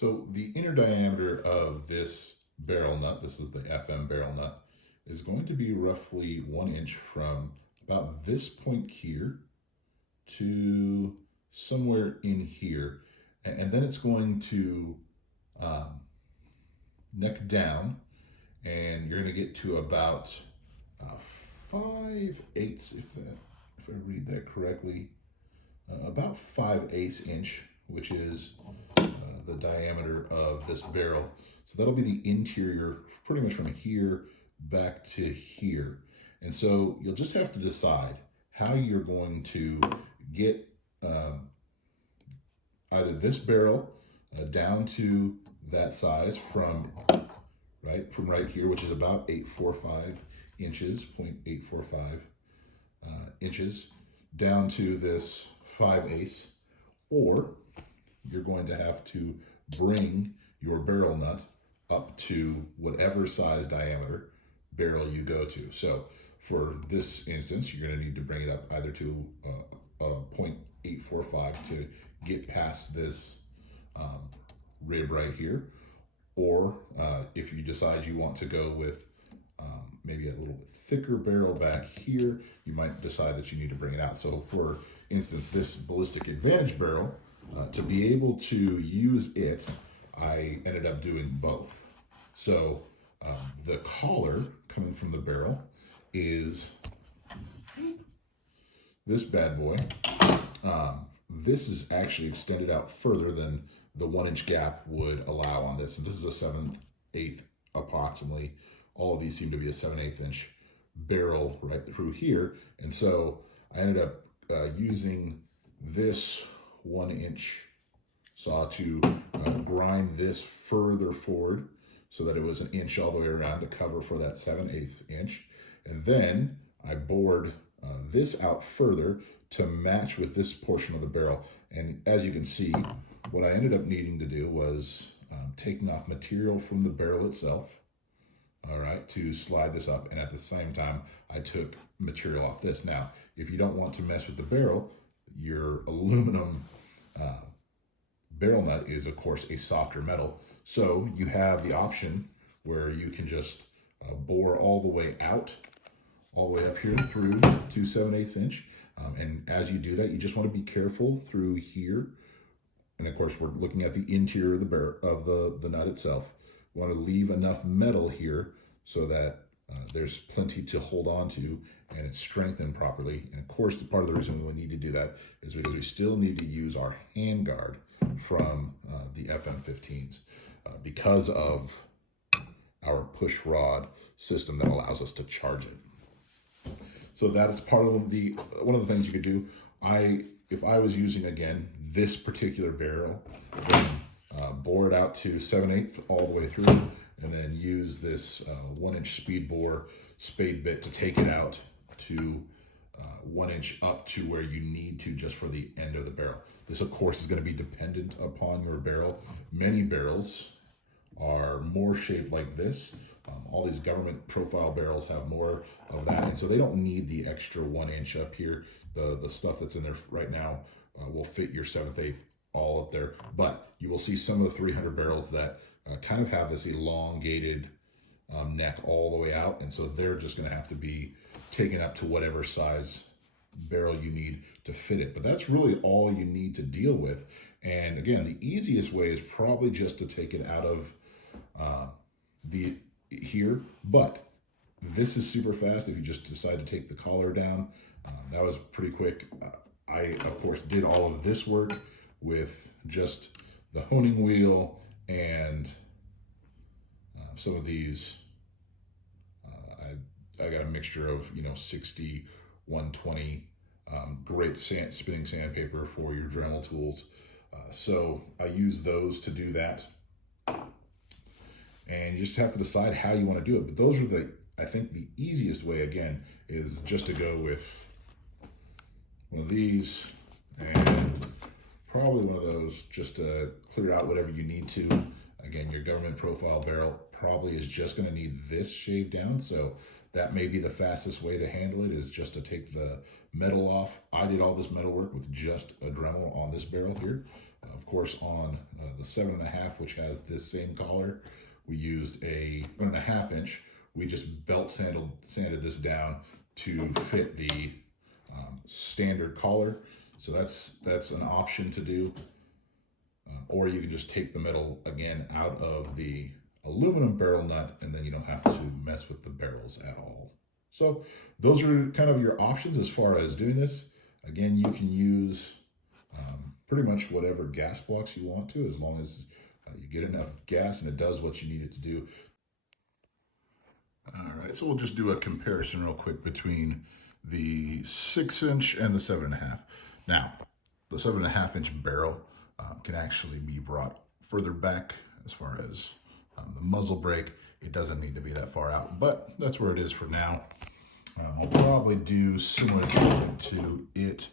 So the inner diameter of this barrel nut, this is the FM barrel nut, is going to be roughly 1 inch from about this point here to somewhere in here. And then it's going to neck down, and you're going to get to about 5/8, if I read that correctly, about 5/8 inch, which is the diameter of this barrel. So that'll be the interior, pretty much from here back to here. And so you'll just have to decide how you're going to get either this barrel down to that size from right here, which is about 845 inches, 0.845 inches, down to this 5/8, or you're going to have to bring your barrel nut up to whatever size diameter barrel you go to. So for this instance, you're going to need to bring it up either to 0.845 to get past this rib right here, or if you decide you want to go with maybe a little bit thicker barrel back here, you might decide that you need to bring it out. So for instance, this Ballistic Advantage barrel, to be able to use it, I ended up doing both. So the collar coming from the barrel is this bad boy. This is actually extended out further than the 1 inch gap would allow on this. And this is a 7/8 approximately. All of these seem to be a 7/8 inch barrel right through here. And so I ended up using this 1 inch saw to grind this further forward so that it was 1 inch all the way around to cover for that 7/8 inch. And then I bored this out further to match with this portion of the barrel. And as you can see, what I ended up needing to do was taking off material from the barrel itself, all right, to slide this up. And at the same time, I took material off this. Now, if you don't want to mess with the barrel, your aluminum barrel nut is, of course, a softer metal. So you have the option where you can just bore all the way out, all the way up here through to 7/8 inch. And as you do that, you just want to be careful through here. And of course, we're looking at the interior of the barrel of the nut itself. We want to leave enough metal here so that there's plenty to hold on to and it's strengthened properly. And of course, part of the reason we need to do that is because we still need to use our hand guard from the FM15s because of our push rod system that allows us to charge it. So that is part of one of the things you could do. If I was using, again, this particular barrel, then bore it out to 7/8 all the way through, and then use this 1 inch speed bore spade bit to take it out to 1 inch up to where you need to just for the end of the barrel. This, of course, is going to be dependent upon your barrel. Many barrels are more shaped like this. All these government profile barrels have more of that, and so they don't need the extra 1 inch up here. The stuff that's in there right now will fit your 7/8 all up there, but you will see some of the 300 barrels that kind of have this elongated neck all the way out, and so they're just going to have to be taken up to whatever size barrel you need to fit it. But that's really all you need to deal with. And again, the easiest way is probably just to take it out of here, but this is super fast if you just decide to take the collar down. That was pretty quick. I, of course, did all of this work with just the honing wheel and some of these. I got a mixture of 60, 120, great spinning sandpaper for your Dremel tools. So I use those to do that. And you just have to decide how you want to do it. But those are I think the easiest way, again, is just to go with one of these and probably one of those just to clear out whatever you need to. Again, your government profile barrel probably is just going to need this shaved down. So that may be the fastest way to handle it, is just to take the metal off. I did all this metal work with just a Dremel on this barrel here. Of course, on the 7.5, which has this same collar. We used a 1.5 inch. We just belt sanded this down to fit the standard collar. So that's an option to do. Or you can just take the metal again out of the aluminum barrel nut, and then you don't have to mess with the barrels at all. So those are kind of your options as far as doing this. Again, you can use pretty much whatever gas blocks you want to, as long as you get enough gas and it does what you need it to do. All right, so we'll just do a comparison real quick between the 6 inch and the 7.5. Now, the 7.5 inch barrel can actually be brought further back as far as the muzzle brake. It doesn't need to be that far out, but that's where it is for now. I'll probably do similar treatment to it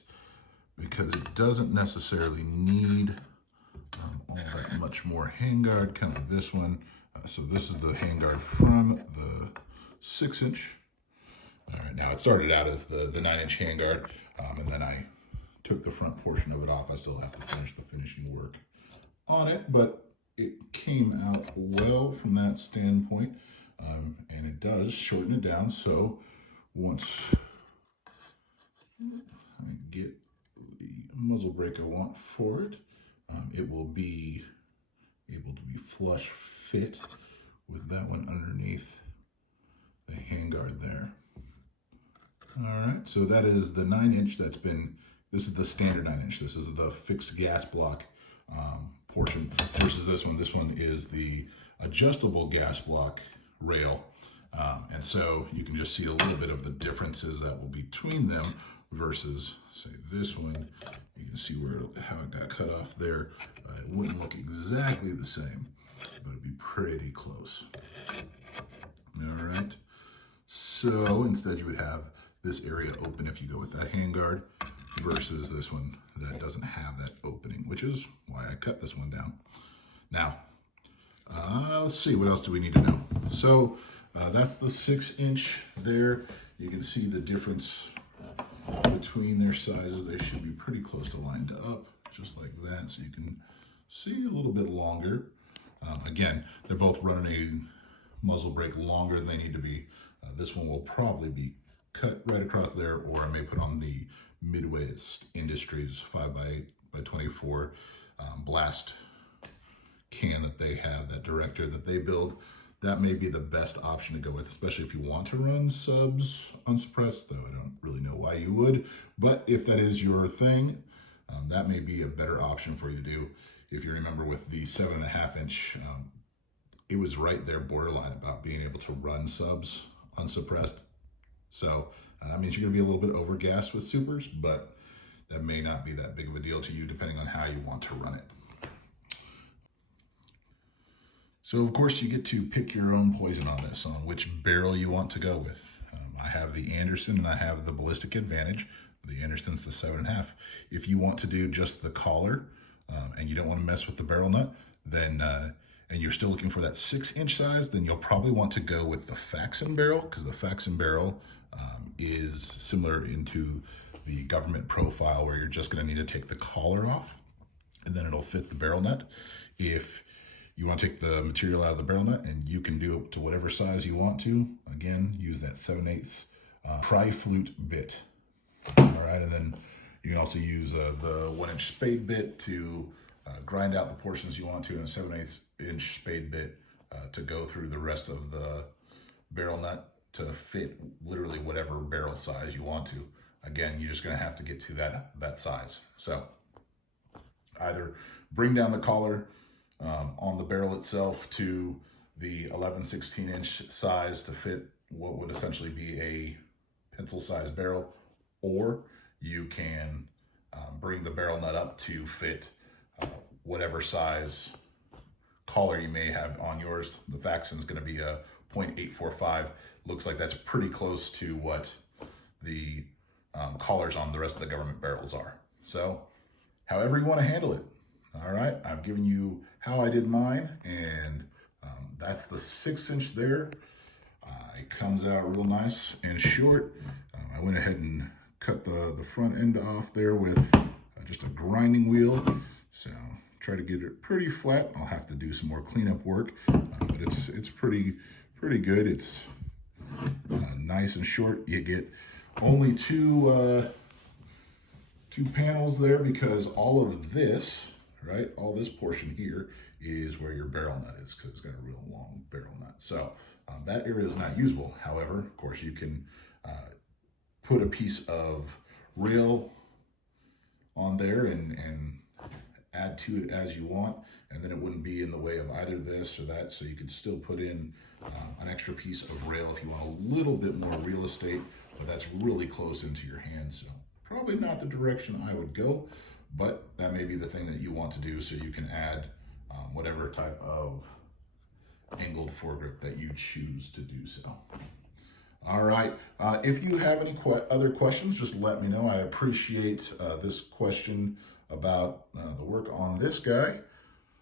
because it doesn't necessarily need all that much more handguard, kind of like this one. So this is the handguard from the 6 inch. All right, now it started out as the 9 inch handguard, and then I took the front portion of it off. I still have to finish the finishing work on it, but it came out well from that standpoint, and it does shorten it down. So once I get the muzzle brake I want for it, it will be able to be flush fit with that one underneath the handguard there. All right, so that is the 9 inch that's been, this is the standard 9 inch. This is the fixed gas block portion versus this one. This one is the adjustable gas block rail. And so you can just see a little bit of the differences that will be between them versus, say, this one. You can see how it got cut off there. It wouldn't look exactly the same, but it'd be pretty close. All right. So instead you would have this area open if you go with that handguard versus this one that doesn't have that opening, which is why I cut this one down. Now, let's see, what else do we need to know? So that's the 6 inch there. You can see the difference between their sizes. They should be pretty close to lined up, just like that. So you can see a little bit longer. Again, they're both running a muzzle brake longer than they need to be. This one will probably be cut right across there, or I may put on the Midwest Industries 5x24 blast can that they have, that director that they build. That may be the best option to go with, especially if you want to run subs unsuppressed, though I don't really know why you would. But if that is your thing, that may be a better option for you to do. If you remember with the 7.5 inch, it was right there borderline about being able to run subs unsuppressed. So that means you're going to be a little bit overgassed with supers, but that may not be that big of a deal to you depending on how you want to run it. So of course you get to pick your own poison on this, on which barrel you want to go with. I have the Anderson and I have the Ballistic Advantage. The Anderson's the 7.5. If you want to do just the collar and you don't want to mess with the barrel nut, then and you're still looking for that 6 inch size, then you'll probably want to go with the Faxon barrel, because the Faxon barrel is similar into the government profile where you're just going to need to take the collar off and then it'll fit the barrel nut. If you want to take the material out of the barrel nut, and you can do it to whatever size you want to, again, use that 7/8 pry-flute bit. All right, and then you can also use the 1 inch spade bit to grind out the portions you want to, and a 7/8 inch spade bit to go through the rest of the barrel nut to fit literally whatever barrel size you want to. Again, you're just going to have to get to that size. So either bring down the collar on the barrel itself to the 11/16 inch size to fit what would essentially be a pencil sized barrel, or you can bring the barrel nut up to fit whatever size collar you may have on yours. The Faxon's going to be a 0.845. Looks like that's pretty close to what the collars on the rest of the government barrels are. So however you want to handle it. All right, I've given you how I did mine, and that's the 6 inch there. It comes out real nice and short. I went ahead and cut the front end off there with just a grinding wheel. So try to get it pretty flat. I'll have to do some more cleanup work, but it's pretty good. It's nice and short. You get only two panels there because all of this, right, all this portion here is where your barrel nut is, because it's got a real long barrel nut. So that area is not usable. However, of course, you can put a piece of rail on there and add to it as you want, and then it wouldn't be in the way of either this or that. So you could still put in an extra piece of rail if you want a little bit more real estate, but that's really close into your hand. So probably not the direction I would go, but that may be the thing that you want to do, so you can add whatever type of angled foregrip that you choose to do so. All right, if you have any other questions, just let me know. I appreciate this question about the work on this guy.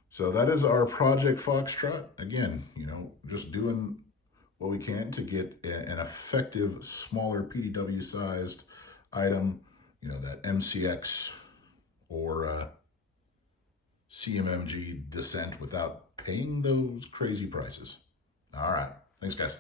So that is our Project Foxtrot. Again, you know, just doing what we can to get an effective, smaller PDW sized item, you know, that MCX or CMMG descent without paying those crazy prices. All right, thanks guys.